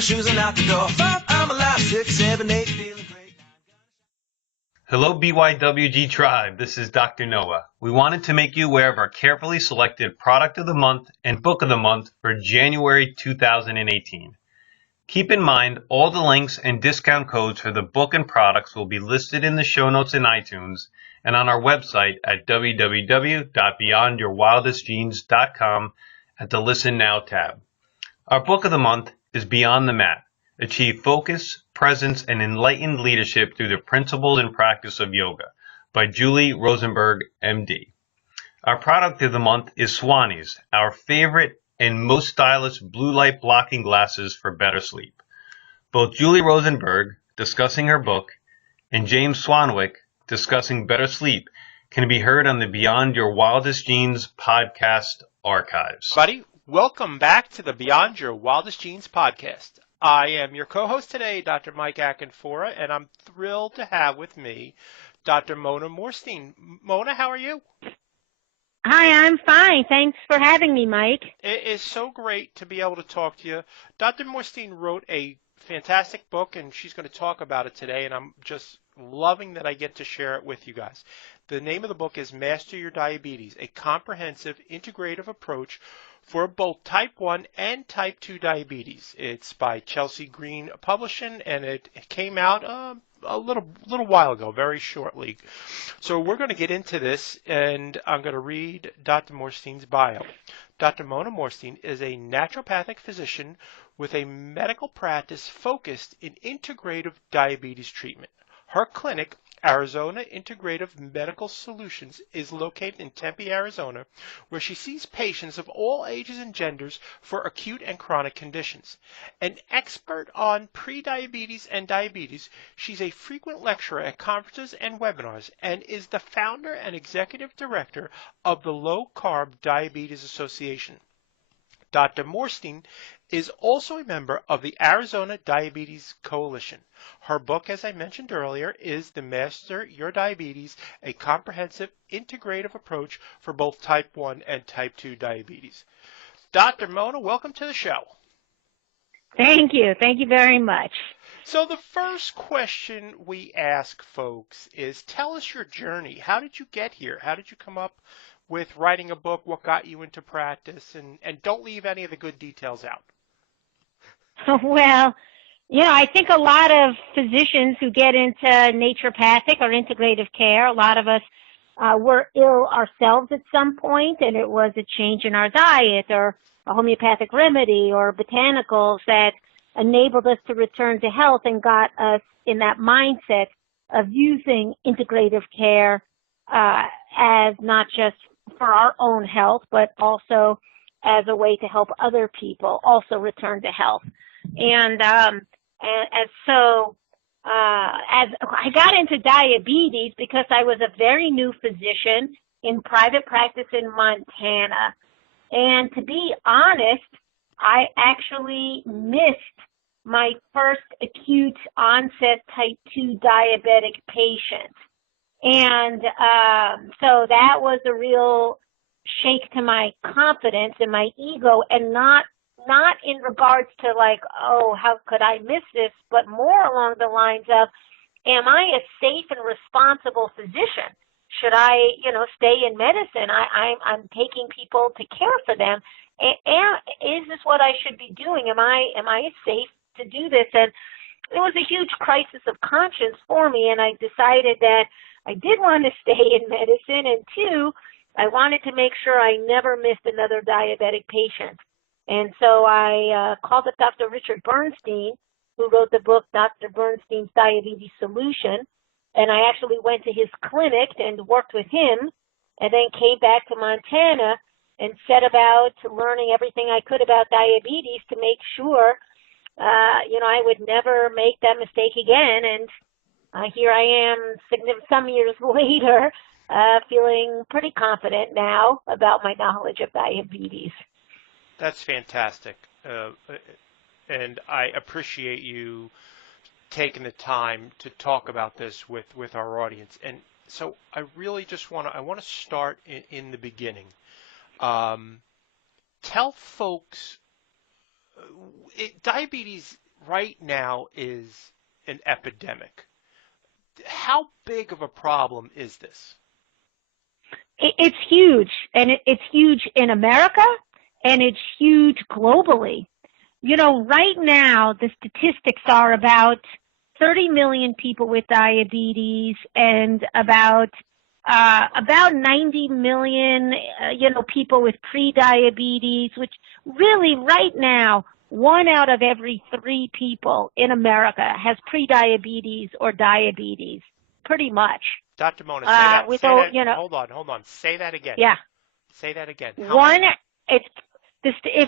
my shoes and out the door. 5, I'm alive. 6, 7, 8, feeling great. Hello BYWG Tribe, this is Dr. Noah. We wanted to make you aware of our carefully selected Product of the Month and Book of the Month for January 2018. Keep in mind all the links and discount codes for the book and products will be listed in the show notes in iTunes and on our website at www.beyondyourwildestgenes.com at the Listen Now tab. Our Book of the Month is Beyond the Mat. Achieve focus, presence, and enlightened leadership through the principles and practice of yoga by Julie Rosenberg, MD. Our product of the month is Swannies, our favorite and most stylish blue light blocking glasses for better sleep. Both Julie Rosenberg, discussing her book, and James Swanwick, discussing better sleep, can be heard on the Beyond Your Wildest Genes podcast archives. Buddy, welcome back to the Beyond Your Wildest Genes podcast. I am your co-host today, Dr. Mike Akinfora, and I'm thrilled to have with me Dr. Mona Morstein. Mona, how are you? Hi, I'm fine. Thanks for having me, Mike. It is so great to be able to talk to you. Dr. Morstein wrote a fantastic book, and she's going to talk about it today, and I'm just loving that I get to share it with you guys. The name of the book is Master Your Diabetes, a comprehensive integrative approach for both type 1 and type 2 diabetes. It's by Chelsea Green Publishing, and it came out a little while ago, very shortly. So we're going to get into this, and I'm going to read Dr. Morstein's bio. Dr. Mona Morstein is a naturopathic physician with a medical practice focused in integrative diabetes treatment. Her clinic, Arizona Integrative Medical Solutions, is located in Tempe, Arizona, where she sees patients of all ages and genders for acute and chronic conditions. An expert on prediabetes and diabetes, she's a frequent lecturer at conferences and webinars and is the founder and executive director of the Low Carb Diabetes Association. Dr. Morstein is also a member of the Arizona Diabetes Coalition. Her book, as I mentioned earlier, is The Master Your Diabetes, a comprehensive integrative approach for both type 1 and type 2 diabetes. Dr. Mona, welcome to the show. Thank you. Thank you very much. So the first question we ask folks is, tell us your journey. How did you get here? How did you come up with writing a book? What got you into practice? And don't leave any of the good details out. Well, I think a lot of physicians who get into naturopathic or integrative care, a lot of us were ill ourselves at some point, and it was a change in our diet or a homeopathic remedy or botanicals that enabled us to return to health and got us in that mindset of using integrative care as not just for our own health, but also as a way to help other people also return to health. And so as I got into diabetes because I was a very new physician in private practice in Montana. And to be honest, I actually missed my first acute onset type 2 diabetic patient. And so that was a real shake to my confidence and my ego, and not in regards to like, oh, how could I miss this, but more along the lines of, am I a safe and responsible physician? Should I, stay in medicine? I'm taking people to care for them. And is this what I should be doing? Am I safe to do this? And it was a huge crisis of conscience for me, and I decided that I did want to stay in medicine, and two, I wanted to make sure I never missed another diabetic patient. And so I called up Dr. Richard Bernstein, who wrote the book, Dr. Bernstein's Diabetes Solution, and I actually went to his clinic and worked with him, and then came back to Montana and set about learning everything I could about diabetes to make sure, I would never make that mistake again. And here I am some years later, feeling pretty confident now about my knowledge of diabetes. That's fantastic. And I appreciate you taking the time to talk about this with our audience. And so I really just want to start in the beginning. Tell folks, diabetes right now is an epidemic. How big of a problem is this? It's huge, and it's huge in America, and it's huge globally. You know, right now the statistics are about 30 million people with diabetes and about 90 million, people with pre-diabetes, which really right now, 1 out of every 3 people in America has pre-diabetes or diabetes, pretty much. Dr. Mona, say that. Hold on. Say that again. Yeah. Say that again. If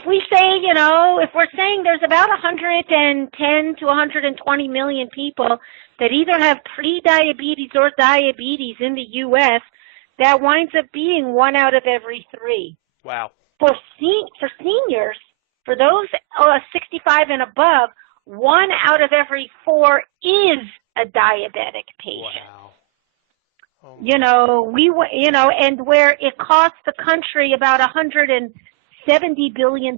we say, if we're saying there's about 110 to 120 million people that either have pre-diabetes or diabetes in the U.S., that winds up being 1 out of every 3. Wow. For seniors, for those 65 and above, 1 out of every 4 is a diabetic patient. Wow. Oh, and where it costs the country about $170 billion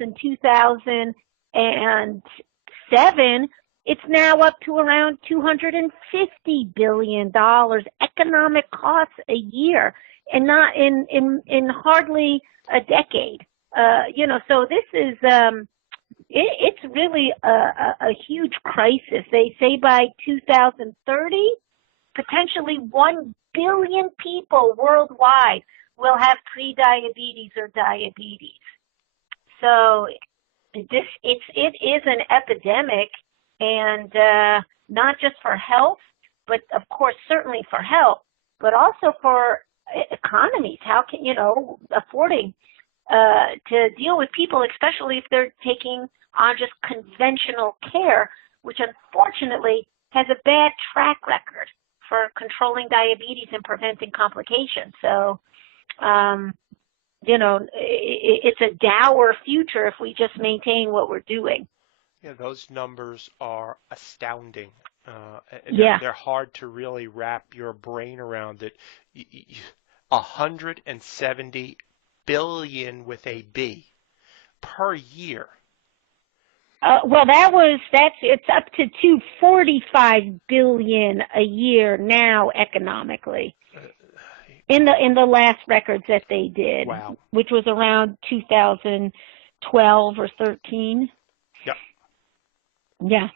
in 2007, it's now up to around $250 billion economic costs a year, and not in hardly a decade. So this is it's really a huge crisis. They say by 2030, potentially 1 billion people worldwide will have pre-diabetes or diabetes. So it is an epidemic, and not just for health, but of course certainly for health, but also for economies. How can affording to deal with people, especially if they're taking on just conventional care, which unfortunately has a bad track record for controlling diabetes and preventing complications. So, it's a dour future if we just maintain what we're doing. Yeah, those numbers are astounding. Yeah. They're hard to really wrap your brain around it. 170 billion with a B per year. It's up to 245 billion a year now economically. In the last records that they did, wow, which was around 2012 or 13. Yep. Yeah.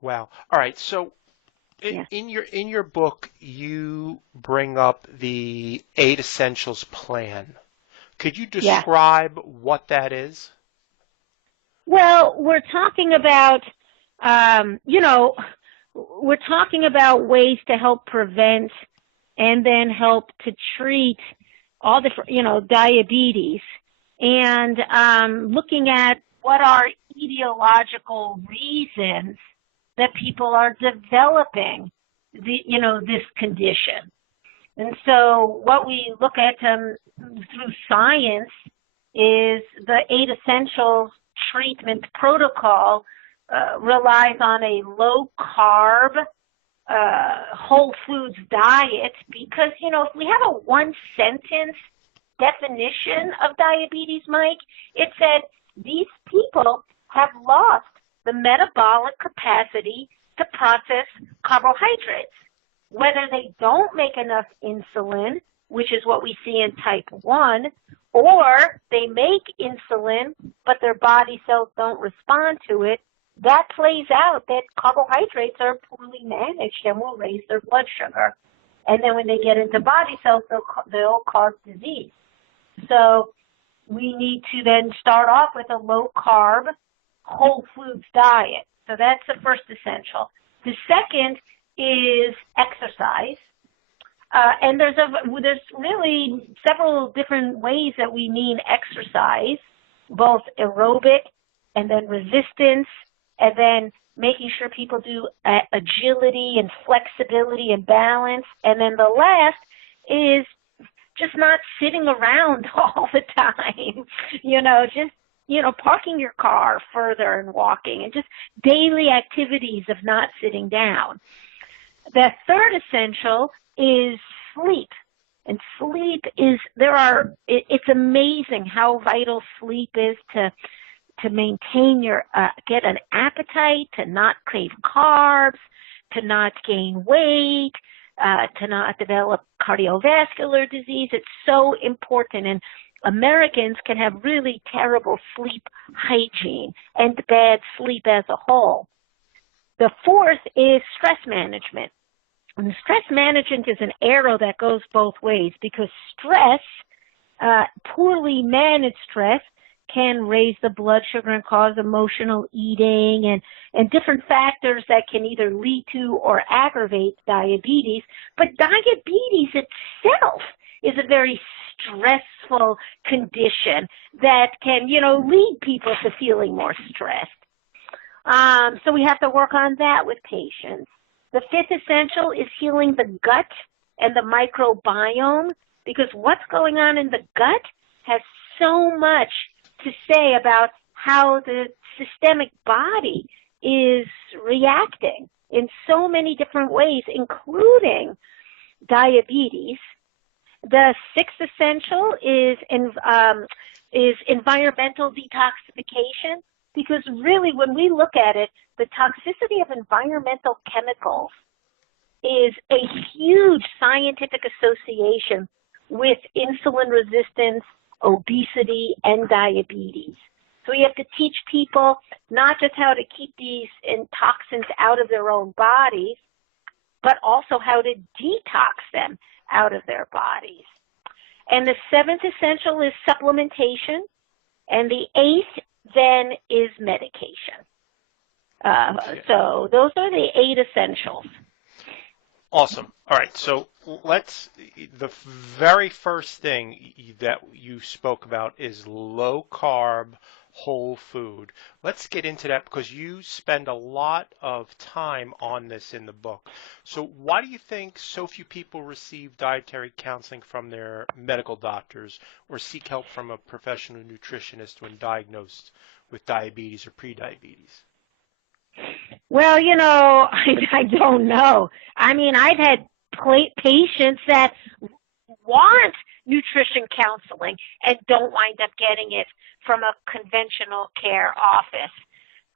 Wow. All right. So, in your book, you bring up the 8 Essentials plan. Could you describe what that is? Well, we're talking about, ways to help prevent and then help to treat all the, diabetes, and looking at what are etiological reasons that people are developing this condition. And so what we look at through science is the 8 Essentials treatment protocol relies on a low carb, whole foods diet, because, if we have a 1-sentence definition of diabetes, Mike, it said these people have lost the metabolic capacity to process carbohydrates. Whether they don't make enough insulin, which is what we see in type 1, or they make insulin, but their body cells don't respond to it, that plays out that carbohydrates are poorly managed and will raise their blood sugar. And then when they get into body cells, they'll cause disease. So we need to then start off with a low-carb, whole foods diet. So that's the first essential. The second is exercise. And there's really several different ways that we mean exercise, both aerobic and then resistance, and then making sure people do agility and flexibility and balance. And then the last is just not sitting around all the time, parking your car further and walking, and just daily activities of not sitting down. The third essential is sleep. And sleep it's amazing how vital sleep is to to maintain your, get an appetite, to not crave carbs, to not gain weight, to not develop cardiovascular disease. It's so important. And Americans can have really terrible sleep hygiene and bad sleep as a whole. The fourth is stress management. And stress management is an arrow that goes both ways, because stress, poorly managed stress, can raise the blood sugar and cause emotional eating and different factors that can either lead to or aggravate diabetes. But diabetes itself is a very stressful condition that can, lead people to feeling more stressed. So we have to work on that with patients. The fifth essential is healing the gut and the microbiome, because what's going on in the gut has so much to say about how the systemic body is reacting in so many different ways, including diabetes. The sixth essential is environmental detoxification, because really when we look at it, the toxicity of environmental chemicals is a huge scientific association with insulin resistance, obesity, and diabetes. So we have to teach people not just how to keep these toxins out of their own bodies, but also how to detox them out of their bodies. And the seventh essential is supplementation, and the eighth then is medication. So those are the 8 essentials. Awesome. All right. So the very first thing that you spoke about is low carb, whole food. Let's get into that, because you spend a lot of time on this in the book. So why do you think so few people receive dietary counseling from their medical doctors or seek help from a professional nutritionist when diagnosed with diabetes or prediabetes? Well, I don't know. I mean, I've had patients that want nutrition counseling and don't wind up getting it from a conventional care office.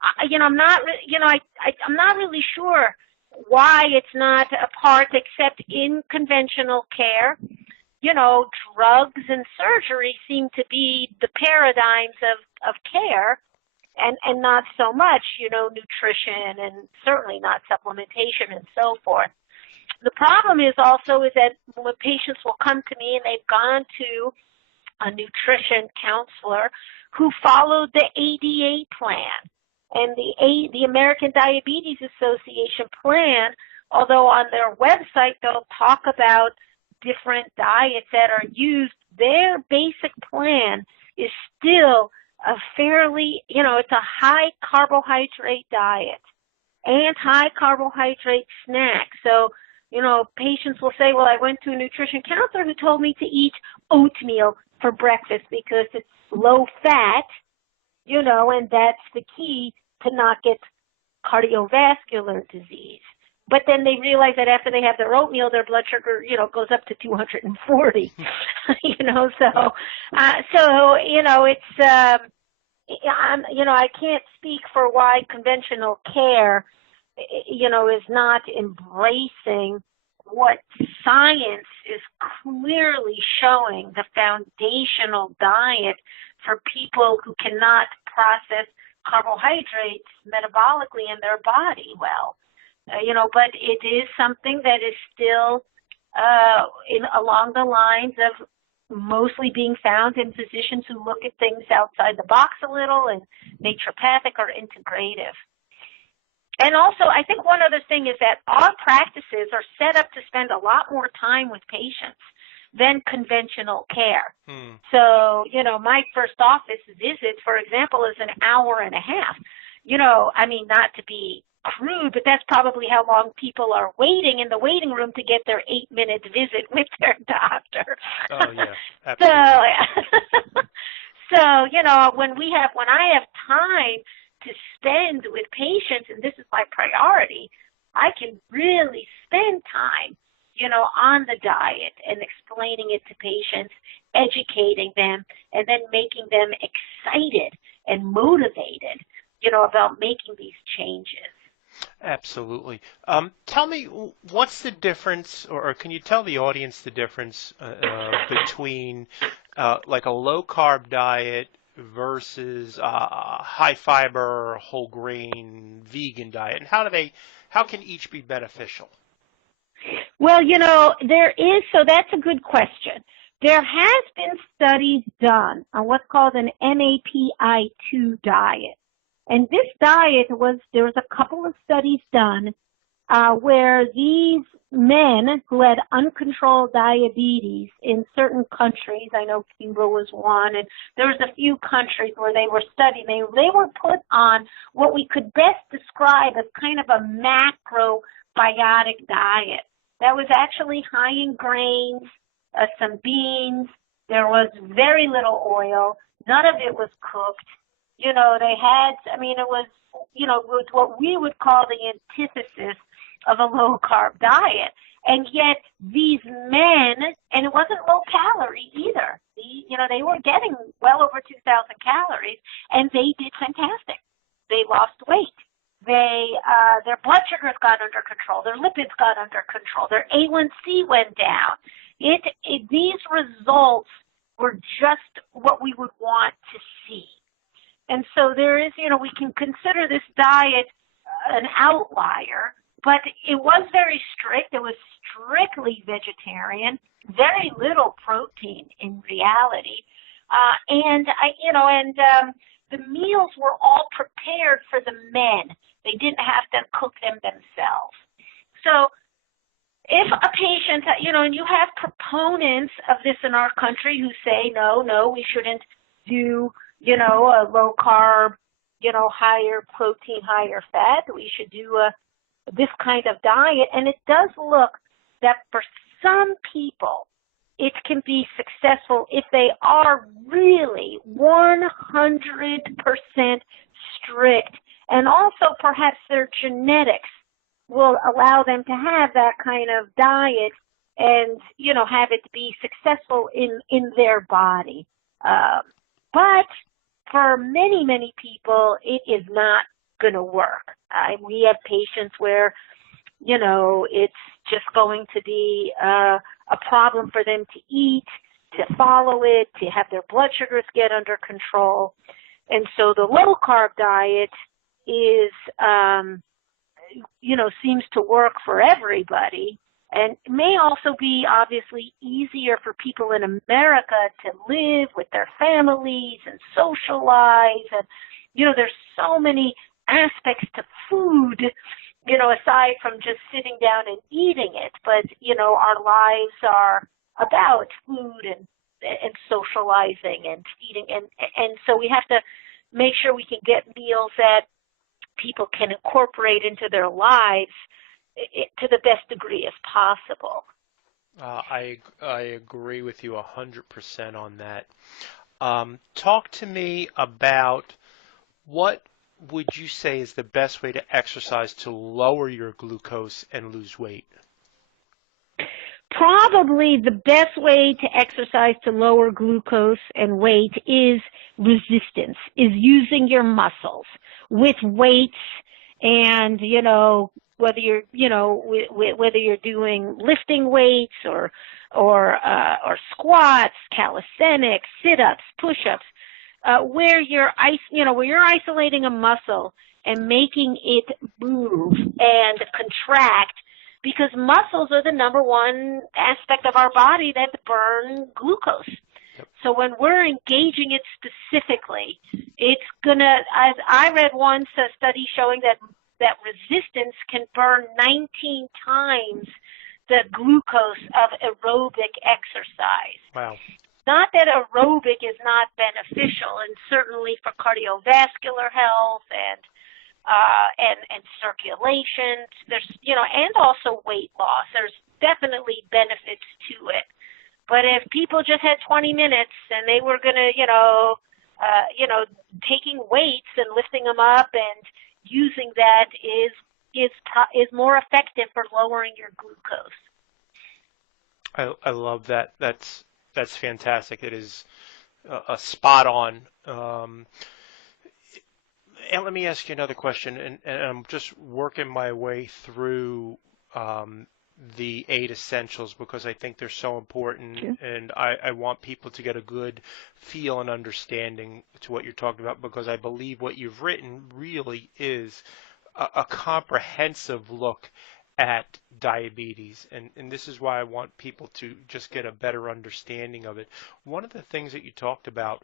I'm not really sure why it's not a part, except in conventional care. Drugs and surgery seem to be the paradigms of care. And not so much, nutrition, and certainly not supplementation and so forth. The problem is that when patients will come to me and they've gone to a nutrition counselor who followed the ADA plan and the American Diabetes Association plan, although on their website they'll talk about different diets that are used, their basic plan is still a fairly, it's a high carbohydrate diet and high carbohydrate snack. So, patients will say, well, I went to a nutrition counselor who told me to eat oatmeal for breakfast because it's low fat, and that's the key to not get cardiovascular disease. But then they realize that after they have their oatmeal, their blood sugar, goes up to 240, I can't speak for why conventional care, is not embracing what science is clearly showing, the foundational diet for people who cannot process carbohydrates metabolically in their body well. But it is something that is still along the lines of mostly being found in physicians who look at things outside the box a little, and naturopathic or integrative. And also, I think one other thing is that our practices are set up to spend a lot more time with patients than conventional care. So, my first office visit, for example, is an hour and a half. Not to be crude, but that's probably how long people are waiting in the waiting room to get their 8-minute visit with their doctor. Oh, yeah, absolutely. So, when I have time to spend with patients, and this is my priority, I can really spend time, on the diet and explaining it to patients, educating them, and then making them excited and motivated, about making these changes. Absolutely. Tell me, what's the difference, or can you tell the audience the difference between like a low carb diet versus a high fiber, whole grain, vegan diet, and how can each be beneficial? Well, so that's a good question. There has been studies done on what's called an MAPI-2 diet. And this diet there was a couple of studies done where these men who had uncontrolled diabetes in certain countries, I know Cuba was one, and there was a few countries where they were studied. They were put on what we could best describe as kind of a macrobiotic diet. That was actually high in grains, some beans. There was very little oil. None of it was cooked. They had, it was, what we would call the antithesis of a low carb diet. And yet these men, and it wasn't low calorie either. They were getting well over 2,000 calories, and they did fantastic. They lost weight. Their blood sugars got under control. Their lipids got under control. Their A1c went down. These results were just what we would want to see. And so there is, we can consider this diet an outlier, but it was very strict. It was strictly vegetarian, very little protein in reality. The meals were all prepared for the men. They didn't have to cook them themselves. So if a patient, and you have proponents of this in our country who say, no, we shouldn't do, a low carb, higher protein, higher fat. We should do this kind of diet. And it does look that for some people, it can be successful if they are really 100% strict. And also perhaps their genetics will allow them to have that kind of diet and, have it be successful in their body. But for many, many people, it is not going to work. We have patients where, it's just going to be a problem for them to eat, to follow it, to have their blood sugars get under control. And so the low carb diet is, seems to work for everybody. And it may also be obviously easier for people in America to live with their families and socialize. And, there's so many aspects to food, aside from just sitting down and eating it. But, our lives are about food and socializing and eating. And so we have to make sure we can get meals that people can incorporate into their lives to the best degree as possible. I agree with you 100% on that. Talk to me about what would you say is the best way to exercise to lower your glucose and lose weight? Probably the best way to exercise to lower glucose and weight is resistance, is using your muscles with weights and, whether you're doing lifting weights or squats, calisthenics, sit-ups, push-ups, where you're isolating a muscle and making it move and contract, because muscles are the number one aspect of our body that burn glucose. Yep. So when we're engaging it specifically, it's gonna, as I read once, a study showing that resistance can burn 19 times the glucose of aerobic exercise. Wow. Not that aerobic is not beneficial, and certainly for cardiovascular health and circulation, there's, and also weight loss. There's definitely benefits to it. But if people just had 20 minutes and they were going to, taking weights and lifting them up and using that is more effective for lowering your glucose. I love that. That's fantastic. It is a spot on. And let me ask you another question, and I'm just working my way through the 8 essentials because I think they're so important, Sure. and I want people to get a good feel and understanding to what you're talking about because I believe what you've written really is a comprehensive look at diabetes, and this is why I want people to just get a better understanding of it. One of the things that you talked about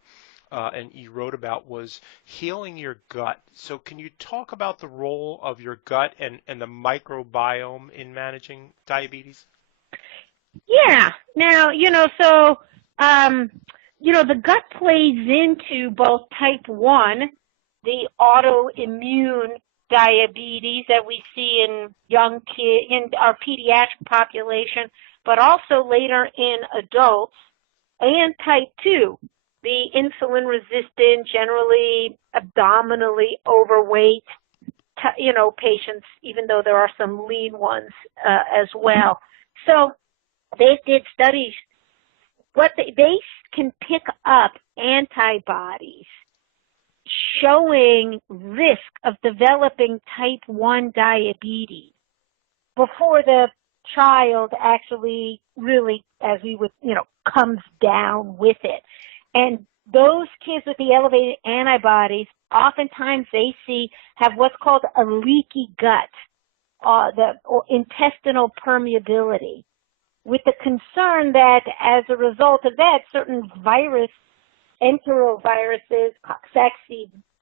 and you wrote about was healing your gut. So can you talk about the role of your gut and the microbiome in managing diabetes? Yeah. Now, the gut plays into both type 1, the autoimmune diabetes that we see in young kids, in our pediatric population, but also later in adults, and type 2, the insulin resistant, generally abdominally overweight, patients, even though there are some lean ones as well. So they did studies. They can pick up antibodies showing risk of developing type 1 diabetes before the child actually really, as we would, comes down with it. And those kids with the elevated antibodies, oftentimes they have what's called a leaky gut, or intestinal permeability, with the concern that as a result of that, certain enteroviruses,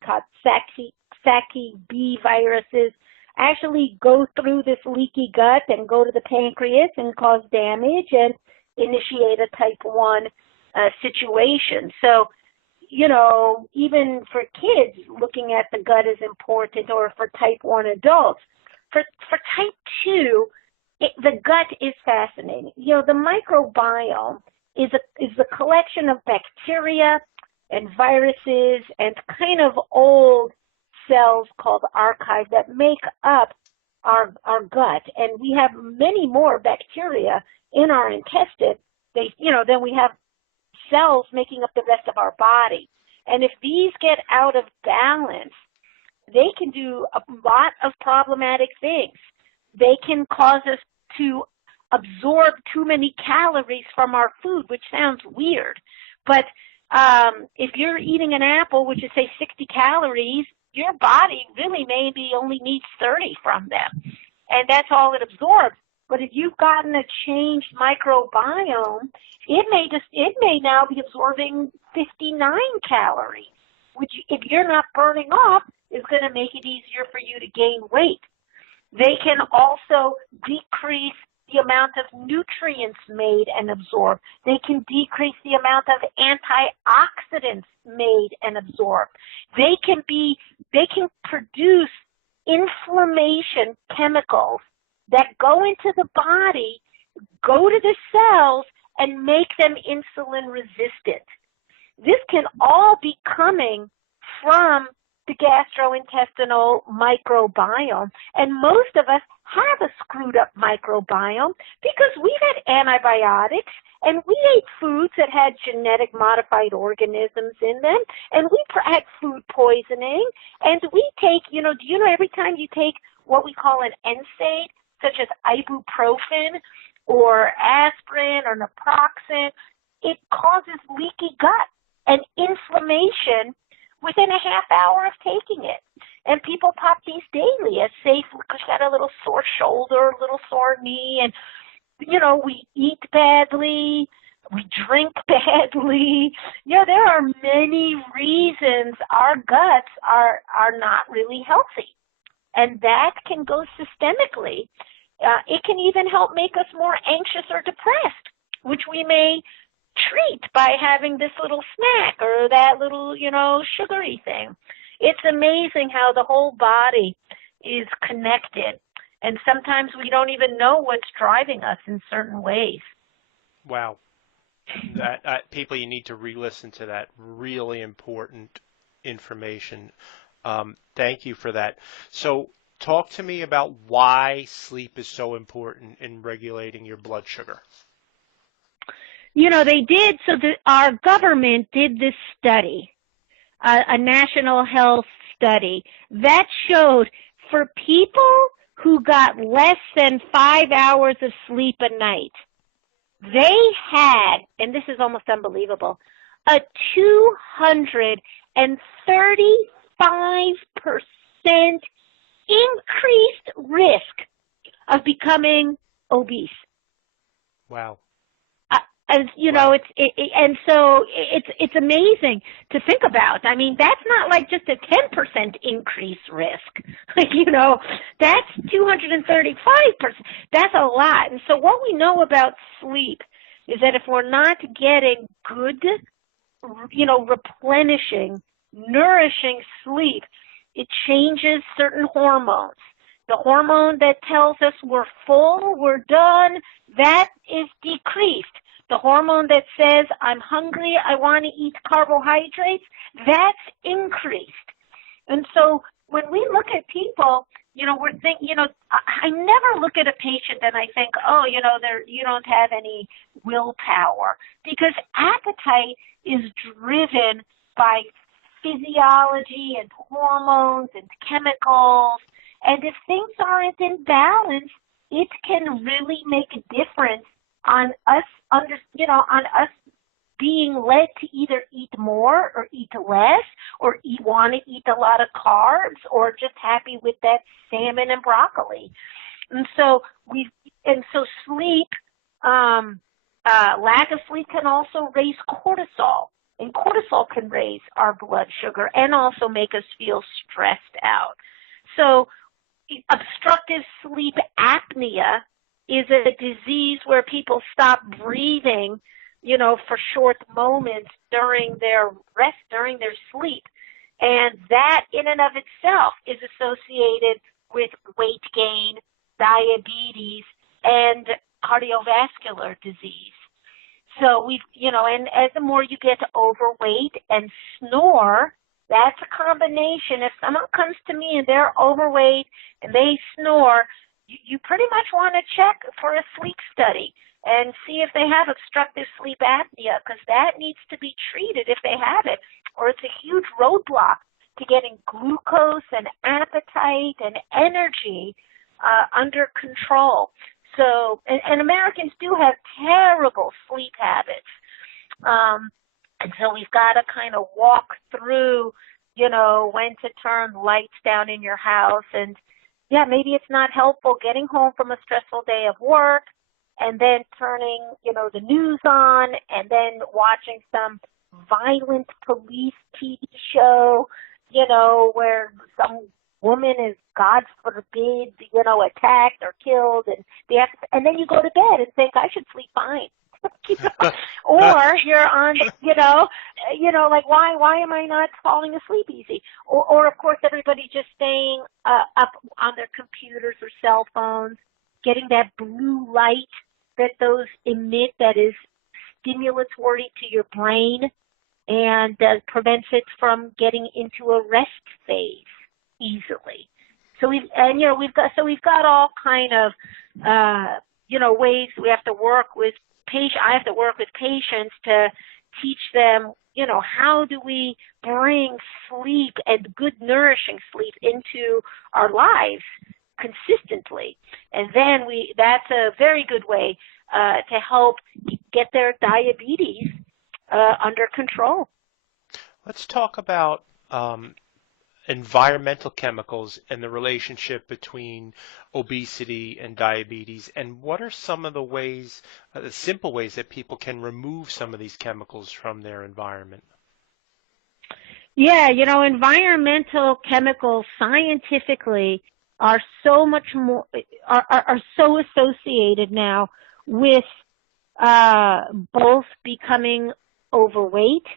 Coxsackie B viruses, actually go through this leaky gut and go to the pancreas and cause damage and initiate a type 1 situation. So, even for kids, looking at the gut is important, or for type 1 adults. For type 2, the gut is fascinating. The microbiome is a collection of bacteria and viruses and kind of old cells called archive that make up our gut. And we have many more bacteria in our intestine. Then we have cells making up the rest of our body. And if these get out of balance, they can do a lot of problematic things. They can cause us to absorb too many calories from our food, which sounds weird. But if you're eating an apple, which is, say, 60 calories, your body really maybe only needs 30 from them. And that's all it absorbs. But if you've gotten a changed microbiome, it may now be absorbing 59 calories, which, if you're not burning off, is going to make it easier for you to gain weight. They can also decrease the amount of nutrients made and absorbed. They can decrease the amount of antioxidants made and absorbed. They can produce inflammation chemicals that go into the body, go to the cells, and make them insulin resistant. This can all be coming from the gastrointestinal microbiome, and most of us have a screwed up microbiome because we've had antibiotics and we ate foods that had genetic modified organisms in them, and we had food poisoning, and we take, do you know every time you take what we call an NSAID, such as ibuprofen or aspirin or naproxen, it causes leaky gut and inflammation within a half hour of taking it. And people pop these daily as safe because you got a little sore shoulder, a little sore knee, and, we eat badly, we drink badly. There are many reasons our guts are not really healthy. And that can go systemically. It can even help make us more anxious or depressed, which we may treat by having this little snack or that little, sugary thing. It's amazing how the whole body is connected. And sometimes we don't even know what's driving us in certain ways. Wow. That people, you need to re-listen to that. Really important information. Thank you for that. So talk to me about why sleep is so important in regulating your blood sugar. They did, our government did this study, a national health study that showed for people who got less than 5 hours of sleep a night, they had, and this is almost unbelievable, a 235% increased risk of becoming obese. Wow. As you know, it's amazing to think about. I mean, that's not like just a 10% increase risk. That's 235%. That's a lot. And so what we know about sleep is that if we're not getting good, replenishing, nourishing sleep, it changes certain hormones. The hormone that tells us we're full, we're done, that is decreased. The hormone that says, I'm hungry, I want to eat carbohydrates, that's increased. And so when we look at people, we're thinking, I never look at a patient and I think, you don't have any willpower, because appetite is driven by physiology and hormones and chemicals. And if things aren't in balance, it can really make a difference on us on us being led to either eat more or eat less, or want to eat a lot of carbs, or just happy with that salmon and broccoli. And so sleep, lack of sleep can also raise cortisol, and cortisol can raise our blood sugar and also make us feel stressed out. So obstructive sleep apnea is a disease where people stop breathing, for short moments during their rest, during their sleep. And that in and of itself is associated with weight gain, diabetes, and cardiovascular disease. So and as the more you get overweight and snore, that's a combination. If someone comes to me and they're overweight and they snore, you pretty much want to check for a sleep study and see if they have obstructive sleep apnea, because that needs to be treated if they have it, or it's a huge roadblock to getting glucose and appetite and energy under control. So, and Americans do have terrible sleep habits. And so we've got to kind of walk through, when to turn lights down in your house. And yeah, maybe it's not helpful getting home from a stressful day of work and then turning, the news on and then watching some violent police TV show, where some woman is, God forbid, attacked or killed, and then you go to bed and think, I should sleep fine. Or you're on, like, why am I not falling asleep easy? Or of course, everybody just staying up on their computers or cell phones, getting that blue light that those emit that is stimulatory to your brain and prevents it from getting into a rest phase easily. So we've got all kind of ways we have to work with patients. I have to work with patients to teach them, how do we bring sleep and good nourishing sleep into our lives consistently. And then that's a very good way to help get their diabetes under control. Let's talk about environmental chemicals and the relationship between obesity and diabetes, and what are some of the ways, the simple ways that people can remove some of these chemicals from their environment? Yeah, environmental chemicals scientifically are so much more, are so associated now with both becoming overweight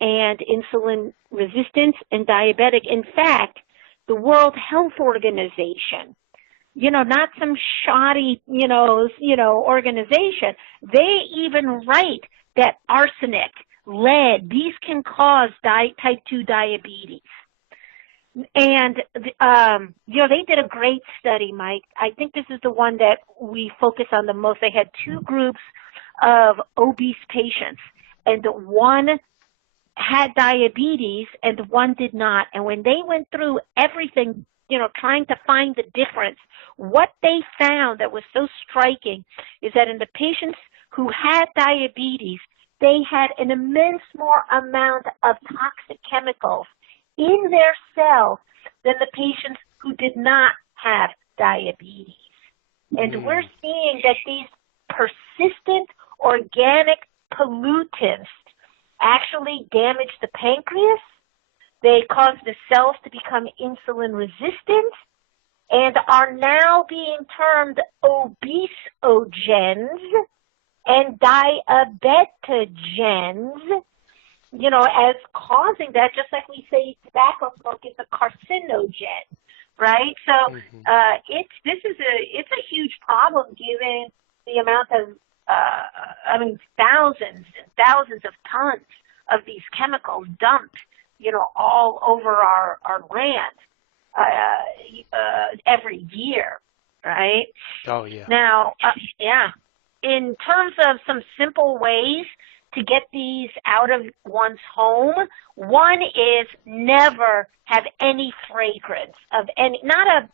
and insulin resistance and diabetic. In fact, the World Health Organization, not some shoddy, organization, they even write that arsenic, lead, these can cause type 2 diabetes. And, they did a great study, Mike. I think this is the one that we focus on the most. They had two groups of obese patients, and one had diabetes and one did not. And when they went through everything, trying to find the difference, what they found that was so striking is that in the patients who had diabetes, they had an immense more amount of toxic chemicals in their cells than the patients who did not have diabetes. And we're seeing that these persistent organic pollutants actually damage the pancreas. They cause the cells to become insulin resistant and are now being termed obesogens and diabetogens, as causing that, just like we say tobacco smoke is a carcinogen, right? So it's a huge problem given the amount of thousands and thousands of tons of these chemicals dumped, all over our land every year, right? Oh, yeah. Now, in terms of some simple ways to get these out of one's home, one is never have any fragrance of any, not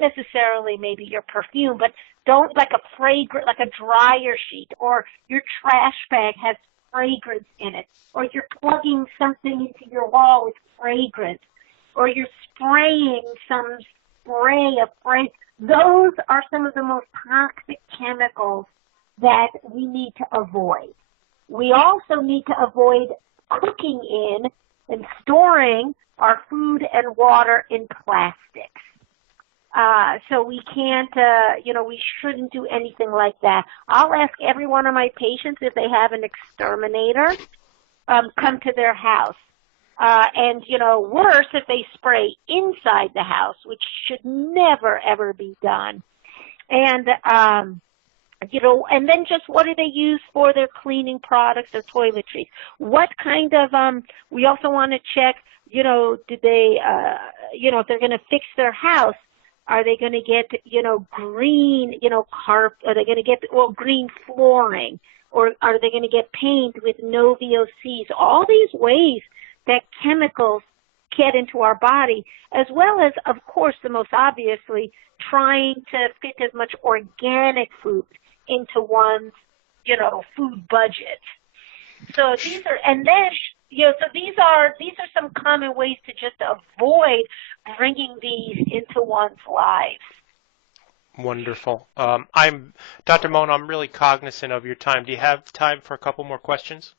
necessarily maybe your perfume, but don't like a fragrant, like a dryer sheet, or your trash bag has fragrance in it, or you're plugging something into your wall with fragrance, or you're spraying some spray of fragrance. Those are some of the most toxic chemicals that we need to avoid. We also need to avoid cooking in and storing our food and water in plastics. So we can't, we shouldn't do anything like that. I'll ask every one of my patients if they have an exterminator, come to their house. And worse if they spray inside the house, which should never, ever be done. And, and then just what do they use for their cleaning products or toiletries? What kind of, we also want to check, did they, if they're going to fix their house, are they going to get, green, are they going to get, green flooring? Or are they going to get paint with no VOCs? All these ways that chemicals get into our body, as well as, of course, the most obviously, trying to fit as much organic food into one's, food budget. So these are, and then, so these are some common ways to just avoid bringing these into one's lives. Wonderful. Dr. Mona, I'm really cognizant of your time. Do you have time for a couple more questions?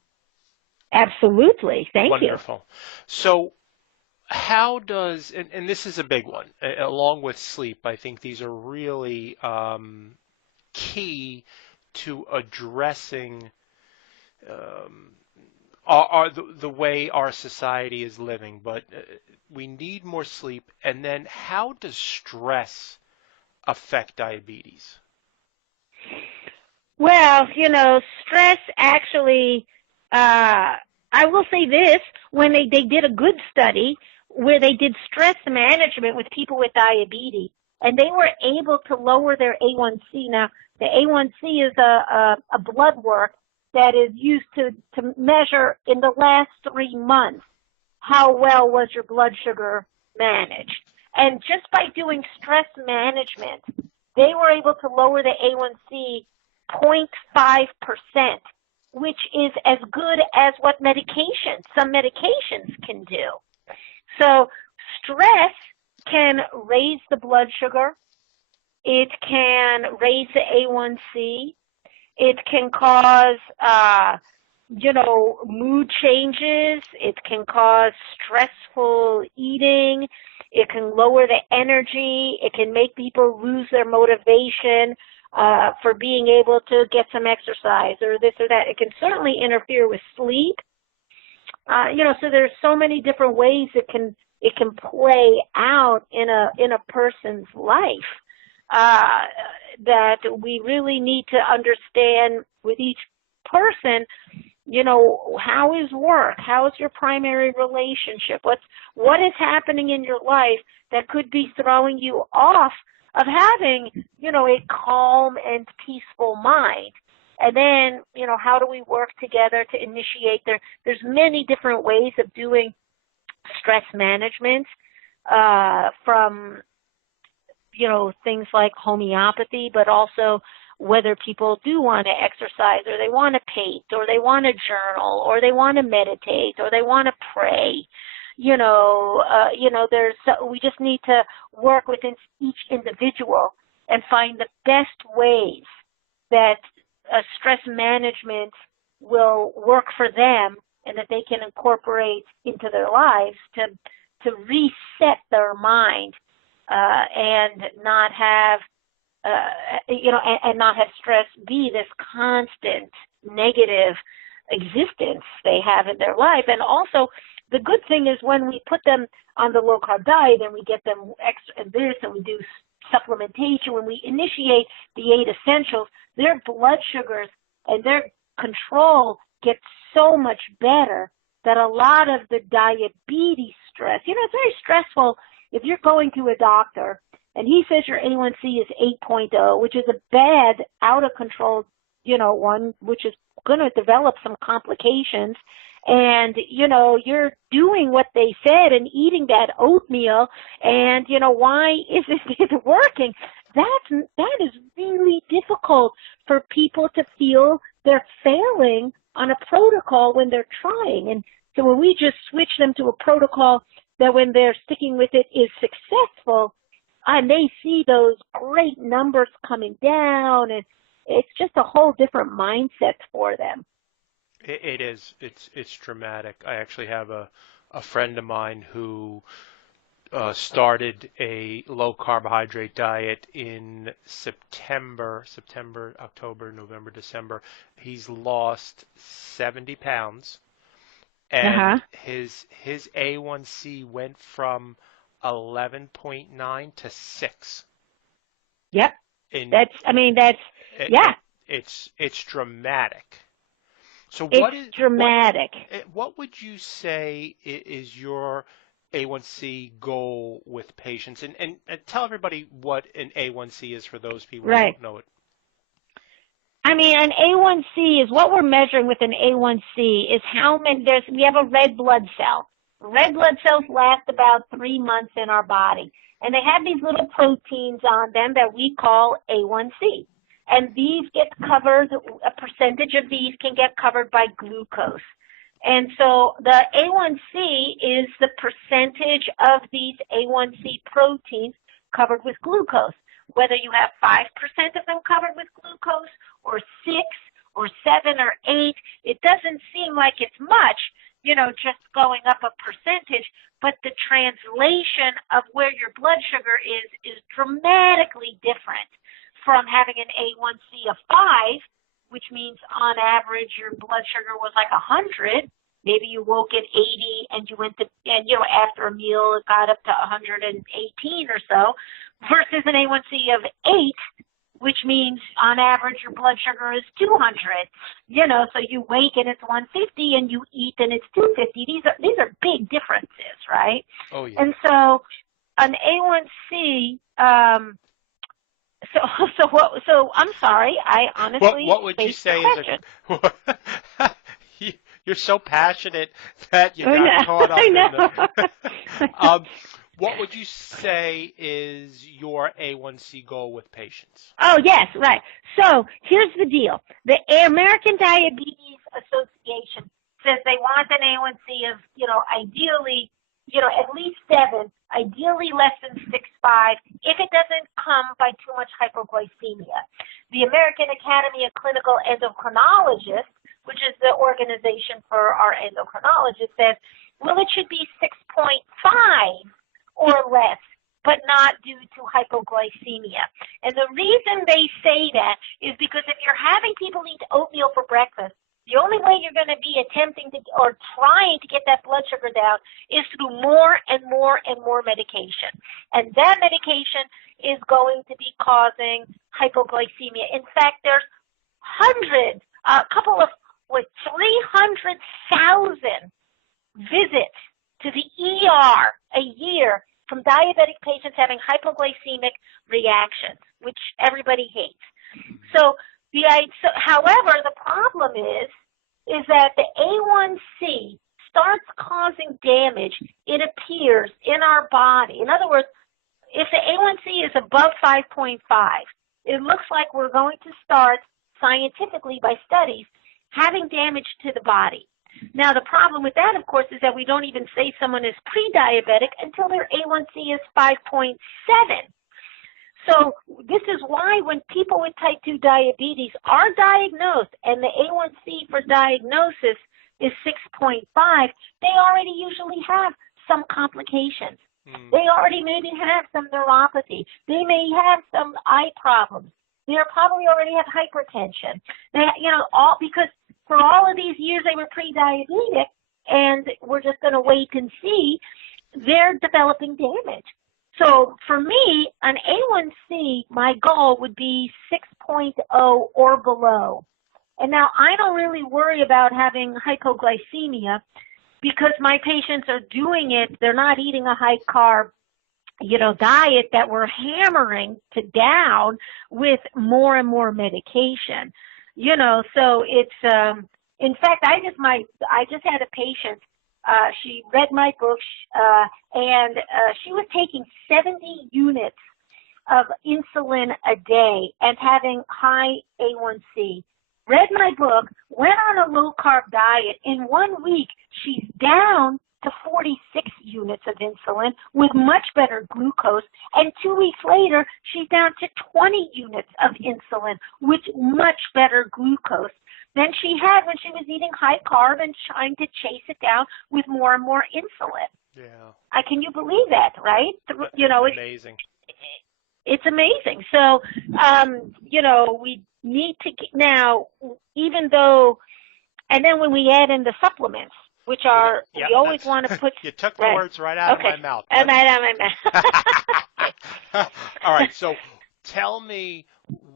Absolutely. Thank you. Wonderful. So how does, and this is a big one, along with sleep, I think these are really key to addressing the way our society is living, but we need more sleep. And then how does stress affect diabetes? Well, stress actually, I will say this, when they did a good study where they did stress management with people with diabetes, and they were able to lower their A1c. Now, the A1c is a blood work that is used to measure in the last 3 months how well was your blood sugar managed. And just by doing stress management, they were able to lower the A1c 0.5%, which is as good as what some medications can do. So stress can raise the blood sugar. It can raise the A1c. It can cause, mood changes. It can cause stressful eating. It can lower the energy. It can make people lose their motivation for being able to get some exercise or this or that. It can certainly interfere with sleep. So there's so many different ways it can play out in a person's life that we really need to understand with each person. How is work? How is your primary relationship? What is happening in your life that could be throwing you off of having, a calm and peaceful mind? And then, how do we work together to initiate? There's many different ways of doing stress management, from, things like homeopathy, but also whether people do want to exercise, or they want to paint, or they want to journal, or they want to meditate, or they want to pray. We just need to work within each individual and find the best ways that stress management will work for them and that they can incorporate into their lives to reset their mind, and not have and not have stress be this constant negative existence they have in their life. And also, the good thing is when we put them on the low carb diet and we get them extra this and we do supplementation, when we initiate the 8 essentials, their blood sugars and their control gets so much better that a lot of the diabetes stress, it's very stressful if you're going to a doctor and he says your A1c is 8.0, which is a bad, out of control, one, which is going to develop some complications. And, you're doing what they said and eating that oatmeal, and, why isn't it working? That is really difficult for people to feel they're failing on a protocol when they're trying. And so when we just switch them to a protocol that when they're sticking with it is successful, and they see those great numbers coming down, and it's just a whole different mindset for them. It is. It's dramatic. I actually have a friend of mine who started a low carbohydrate diet in September, October, November, December. He's lost 70 pounds, and his A1c went from 11.9 to 6. Yep. It's dramatic. So it's dramatic. What would you say is your A1c goal with patients? And tell everybody what an A1c is for those people who don't know it. An A1c is what we're measuring with an A1c is how many, we have a red blood cell. Red blood cells last about 3 months in our body. And they have these little proteins on them that we call A1c. And these get covered, a percentage of these can get covered by glucose. And so the A1c is the percentage of these A1c proteins covered with glucose. Whether you have 5% of them covered with glucose, or 6, or 7, or 8, it doesn't seem like it's much, just going up a percentage, but the translation of where your blood sugar is dramatically different from having an A1c of 5, which means on average your blood sugar was like 100. Maybe you woke at 80 and you went to, after a meal it got up to 118 or so, versus an A1c of 8, which means on average your blood sugar is 200. So you wake and it's 150 and you eat and it's 250. These are big differences, right? Oh yeah. And so an A1c, So I'm sorry. I honestly. What would you say is you're so passionate that you got caught up in the. What would you say is your A1c goal with patients? Oh yes, right. So here's the deal: the American Diabetes Association says they want an A1c of ideally at least 7, ideally less than 6.5, if it doesn't come by too much hypoglycemia. The American Academy of Clinical Endocrinologists, which is the organization for our endocrinologists, says, well, it should be 6.5 or less, but not due to hypoglycemia. And the reason they say that is because if you're having people eat oatmeal for breakfast, the only way you're going to be attempting to or trying to get that blood sugar down is through more and more and more medication. And that medication is going to be causing hypoglycemia. In fact, there's 300,000 visits to the ER a year from diabetic patients having hypoglycemic reactions, which everybody hates. So However, the problem is that the A1c starts causing damage, it appears, in our body. In other words, if the A1c is above 5.5, it looks like we're going to start, scientifically by studies, having damage to the body. Now, the problem with that, of course, is that we don't even say someone is pre-diabetic until their A1c is 5.7. So this is why when people with type 2 diabetes are diagnosed and the A1c for diagnosis is 6.5, they already usually have some complications. They already maybe have some neuropathy. They may have some eye problems. They probably already have hypertension. They, all because for all of these years they were pre-diabetic, and we're just going to wait and see. They're developing damage. So for me, an A1c, my goal would be 6.0 or below. And now I don't really worry about having hypoglycemia because my patients are doing it. They're not eating a high carb, diet that we're hammering to down with more and more medication. So it's, in fact, I just had a patient. She read my book, and she was taking 70 units of insulin a day and having high A1c. Read my book, went on a low-carb diet. In 1 week, she's down to 46 units of insulin with much better glucose, and 2 weeks later, she's down to 20 units of insulin with much better glucose than she had when she was eating high carb and trying to chase it down with more and more insulin. Yeah. Can you believe that, right? It's amazing. It's amazing. So, we need to now, even though, and then when we add in the supplements, which are, we always want to put. You took the words right out of my mouth. Right out of my mouth. All right. So tell me,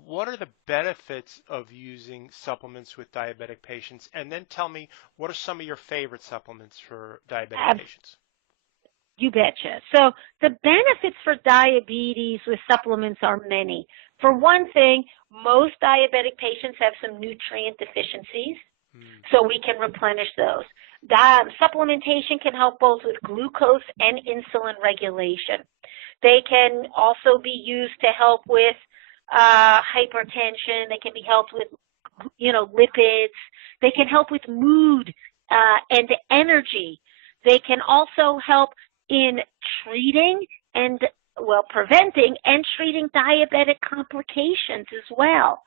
what are the benefits of using supplements with diabetic patients? And then tell me, what are some of your favorite supplements for diabetic patients? You betcha. So the benefits for diabetes with supplements are many. For one thing, most diabetic patients have some nutrient deficiencies, so we can replenish those. Supplementation can help both with glucose and insulin regulation. They can also be used to help with hypertension. They can be helped with, lipids. They can help with mood and energy. They can also help in treating and, preventing and treating diabetic complications as well.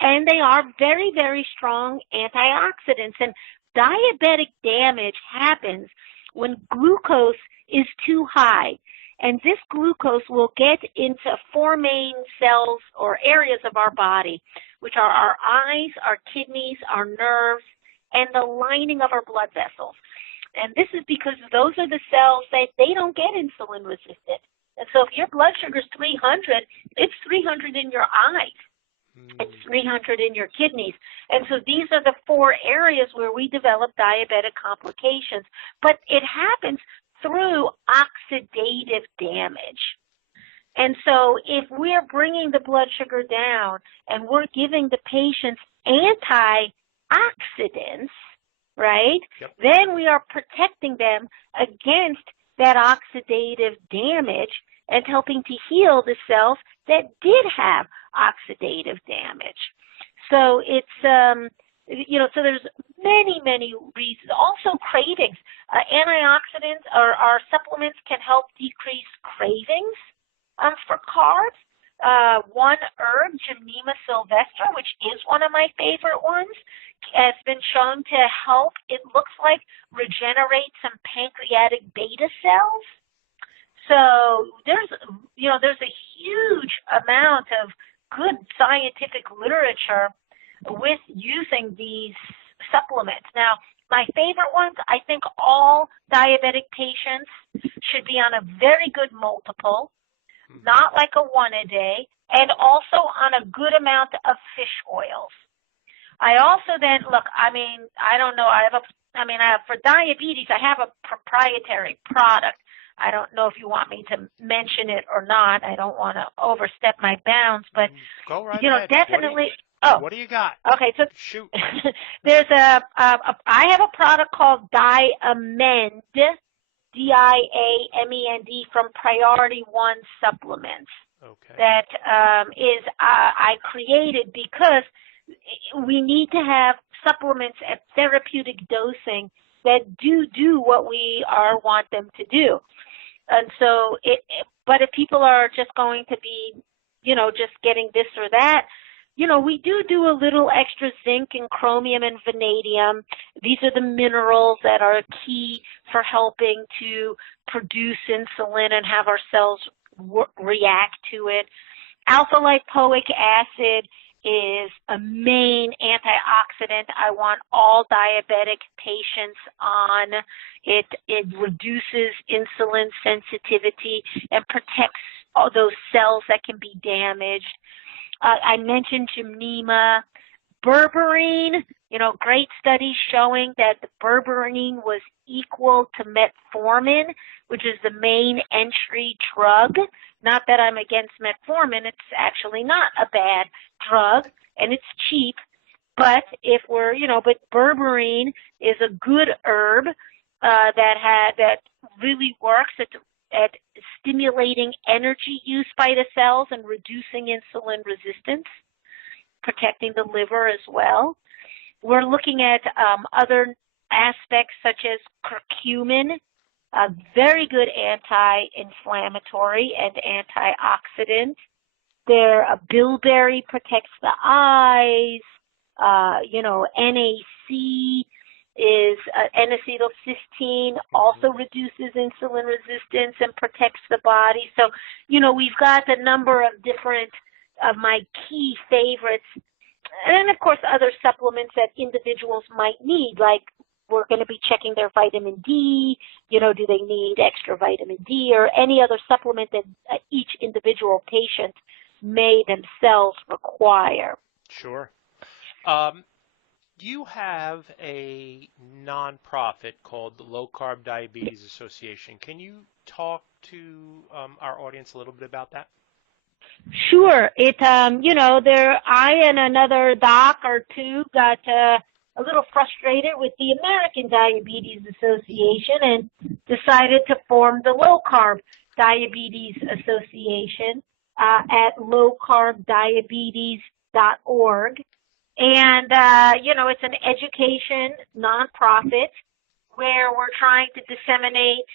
And they are very, very strong antioxidants. And diabetic damage happens when glucose is too high. And this glucose will get into four main cells or areas of our body, which are our eyes, our kidneys, our nerves, and the lining of our blood vessels. And this is because those are the cells that they don't get insulin resistant. And so if your blood sugar is 300, it's 300 in your eyes. It's 300 in your kidneys. And so these are the four areas where we develop diabetic complications. But it happens through oxidative damage. And so if we're bringing the blood sugar down and we're giving the patients antioxidants, right, then we are protecting them against that oxidative damage and helping to heal the cells that did have oxidative damage. So it's, so there's many, many reasons. Also cravings. Antioxidants or our supplements can help decrease cravings for carbs. One herb, Gymnema sylvestre, which is one of my favorite ones, has been shown to help, it looks like, regenerate some pancreatic beta cells. So there's a huge amount of good scientific literature with using these supplements. Now, my favorite ones, I think all diabetic patients should be on a very good multiple, not like a one a day, and also on a good amount of fish oils. I also then, I don't know, for diabetes, I have a proprietary product. I don't know if you want me to mention it or not. I don't want to overstep my bounds, but, go right ahead. definitely. Oh, What do you got? okay. So Shoot. there's I have a product called Diamend, Diamend from Priority One Supplements. Okay. That is I created because we need to have supplements at therapeutic dosing that do what we want them to do. And so but if people are just going to be, just getting this or that, we do a little extra zinc and chromium and vanadium. These are the minerals that are key for helping to produce insulin and have our cells react to it. Alpha lipoic acid is a main antioxidant I want all diabetic patients on. It reduces insulin sensitivity and protects all those cells that can be damaged. I mentioned Gymnema. Berberine, great studies showing that the berberine was equal to metformin, which is the main entry drug. Not that I'm against metformin, it's actually not a bad drug, and it's cheap. But but berberine is a good herb that really works at stimulating energy use by the cells and reducing insulin resistance, protecting the liver as well. We're looking at other aspects such as curcumin, a very good anti-inflammatory and antioxidant. Bilberry protects the eyes. NAC is N-acetylcysteine, also reduces insulin resistance and protects the body. So, we've got a number of different of my key favorites. And then, of course, other supplements that individuals might need, like we're going to be checking their vitamin D, do they need extra vitamin D or any other supplement that each individual patient may themselves require. Sure. You have a nonprofit called the Low Carb Diabetes Association. Can you talk to our audience a little bit about that? Sure. I and another doc or two got a little frustrated with the American Diabetes Association and decided to form the Low Carb Diabetes Association at lowcarbdiabetes.org. And, it's an education nonprofit where we're trying to disseminate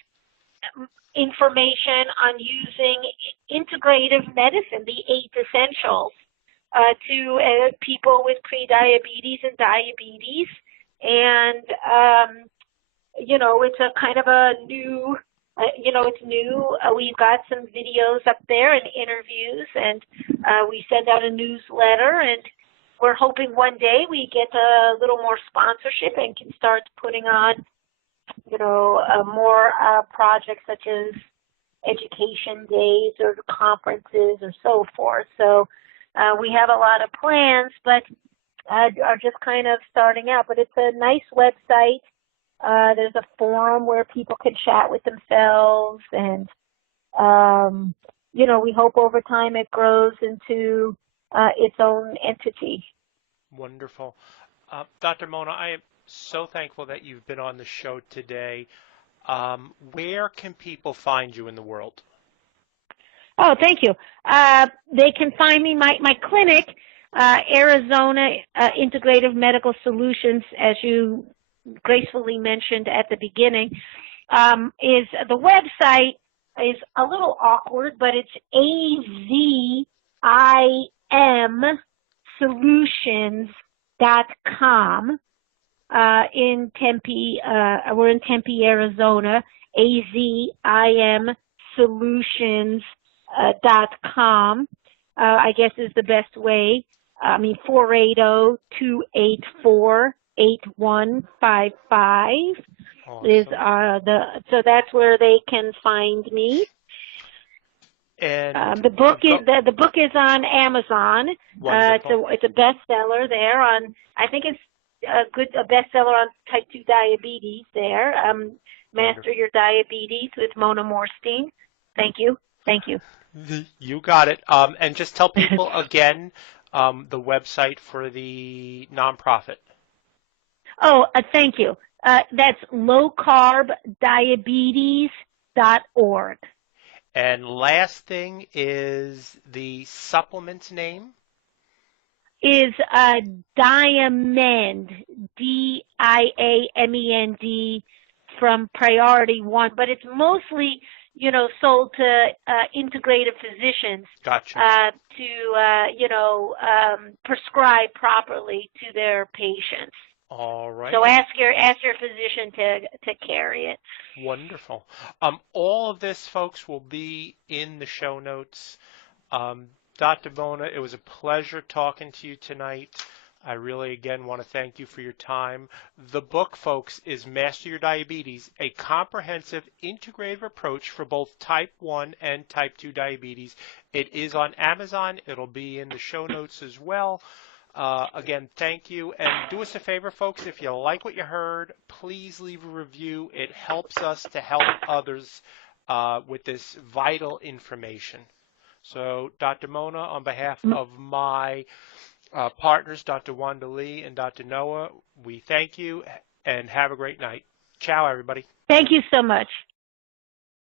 information on using integrative medicine, the 8 essentials, to people with prediabetes and diabetes. And, it's a kind of a new, it's new. We've got some videos up there and interviews, and we send out a newsletter, and we're hoping one day we get a little more sponsorship and can start putting on, more projects such as education days or conferences or so forth. So we have a lot of plans, but are just kind of starting out. But it's a nice website. There's a forum where people can chat with themselves, and we hope over time it grows into its own entity. Wonderful. Dr. Mona, I am so thankful that you've been on the show today. Where can people find you in the world? Oh, thank you. They can find me, my clinic, Arizona Integrative Medical Solutions, as you gracefully mentioned at the beginning, is the website is a little awkward, but it's azimsolutions.com. In Tempe, we're in Tempe, Arizona, azimsolutions.com, I guess is the best way. 480-284-8155 is so that's where they can find me. And the book is on Amazon. It's a bestseller there I think it's a bestseller on type 2 diabetes there. Master Your Diabetes with Mona Morstein. Thank you. You got it. And just tell people again the website for the nonprofit. Oh, thank you. That's lowcarbdiabetes.org. And last thing is the supplement's name? Is Diamend, Diamend, from Priority One, but it's mostly, sold to integrative physicians. Gotcha. To prescribe properly to their patients. All right. So ask your physician to carry it. Wonderful. All of this, folks, will be in the show notes. Dr. Bona, it was a pleasure talking to you tonight. I really, again, want to thank you for your time. The book, folks, is Master Your Diabetes, a comprehensive integrative approach for both type 1 and type 2 diabetes. It is on Amazon. It'll be in the show notes as well. Again, thank you. And do us a favor, folks, if you like what you heard, please leave a review. It helps us to help others with this vital information. So, Dr. Mona, on behalf of my partners, Dr. Wanda Lee and Dr. Noah, we thank you and have a great night. Ciao, everybody. Thank you so much.